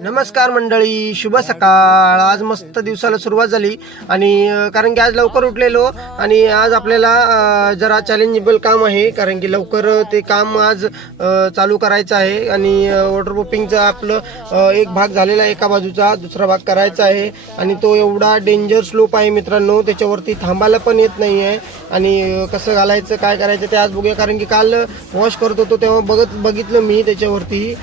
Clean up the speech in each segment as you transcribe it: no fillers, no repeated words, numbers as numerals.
नमस्कार मंडळी, शुभ सकाळ। आज मस्त दिवसाला सुरुवात झाली आणि कारण की आज लवकर उठलेलो आणि आज आपल्याला जरा चॅलेंजेबल काम आहे, कारण की लवकर ते काम आज चालू करायचं आहे आणि वॉटर पोपिंगचा आपलं एक भाग झालेला आहे, एका बाजूचा दुसरा भाग करायचा आहे आणि तो एवढा डेंजर स्लोप आहे मित्रांनो, त्याच्यावरती थांबायला पण येत नाही आहे आणि कसं घालायचं काय करायचं ते आज बघूया। कारण की काल वॉश करत होतो तेव्हा बघितलं मी त्याच्यावरती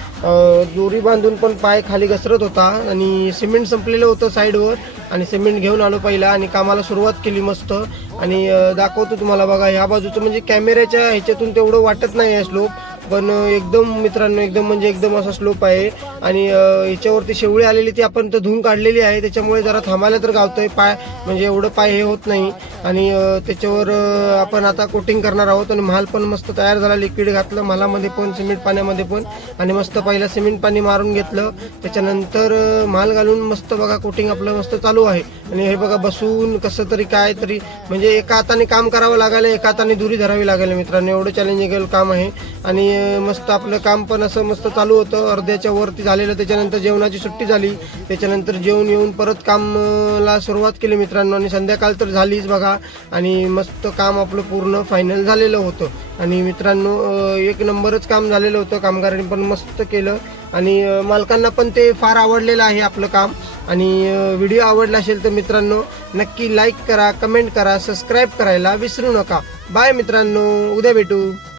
दोरी बांधून पण पाय खाली घसरत होता आणि सिमेंट संपलेलं होतं साईडवर आणि सिमेंट घेऊन आलो पहिला आणि कामाला सुरुवात केली मस्त। आणि दाखवतो तुम्हाला बघा, ह्या बाजूचं म्हणजे कॅमेऱ्याच्या ह्याच्यातून तेवढं वाटत नाही आहे स्लोप, पण एकदम मित्रांनो एकदम म्हणजे एकदम असा स्लोप आहे आणि याच्यावरती शेवळी आलेली ती आपण तर धुवून काढलेली आहे, त्याच्यामुळे जरा थांबायला तर गावतोय पाय, म्हणजे एवढं पाय हे होत नाही। आणि त्याच्यावर आपण आता कोटिंग करणार आहोत आणि माल पण मस्त तयार झाला, लिक्विड घातलं मालामध्ये पण सिमेंट पाण्यामध्ये पण आणि मस्त पहिला सिमेंट पाणी मारून घेतलं, त्याच्यानंतर माल घालून मस्त बघा कोटिंग आपलं मस्त चालू आहे। आणि हे बघा बसून कसं तरी काय तरी म्हणजे एका हाताने काम करावं लागेल, एका हाताने दुरी धरावी लागेल मित्रांनो, एवढं चॅलेंजिंग काम आहे। आणि मस्त आपलं काम पण असं मस्त चालू होतं, अर्ध्याच्या वरती झालेलं। त्याच्यानंतर जेवणाची सुट्टी झाली, त्याच्यानंतर जेवण येऊन परत कामाला सुरुवात केली मित्रांनो आणि संध्याकाळ तर झालीच बघा आणि मस्त काम आपलं पूर्ण फायनल झालेलं होतं। आणि मित्रांनो एक नंबरच काम झालेलं होतं, कामगारांनी पण मस्त केलं आणि मालकांना पण ते फार आवडलेलं आहे आपलं काम। आणि व्हिडिओ आवडला असेल तर मित्रांनो नक्की लाईक करा, कमेंट करा, सबस्क्राईब करायला विसरू नका। बाय मित्रांनो, उद्या भेटू।